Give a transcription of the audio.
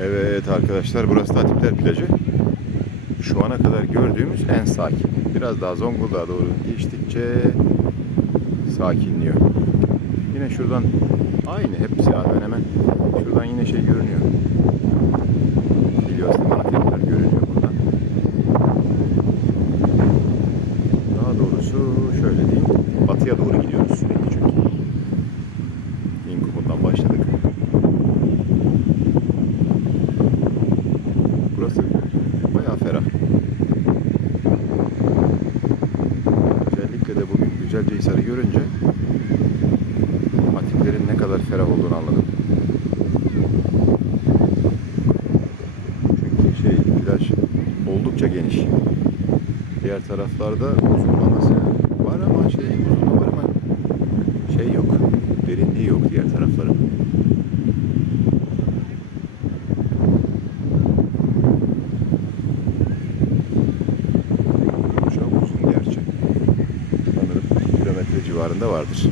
Evet arkadaşlar burası da Hatipler plajı. Şu ana kadar gördüğümüz en sakin. Biraz daha Zonguldak'a doğru geçtikçe sakinliyor. Yine şuradan aynı hepsi hemen hemen. Şuradan yine şey görünüyor. Biliyorsun Hatipler görünüyor buradan. Daha doğrusu şöyle diyeyim. Batıya doğru Burası bayağı ferah. Özellikle de bugün Güzelcehisar'ı görünce Hatiplerin ne kadar ferah olduğunu anladım. Çünkü şey plaj oldukça geniş. Diğer taraflarda uzunlaması var ama şey uzunluğu var ama şey yok. Derinliği yok diğer tarafların. Civarında vardır.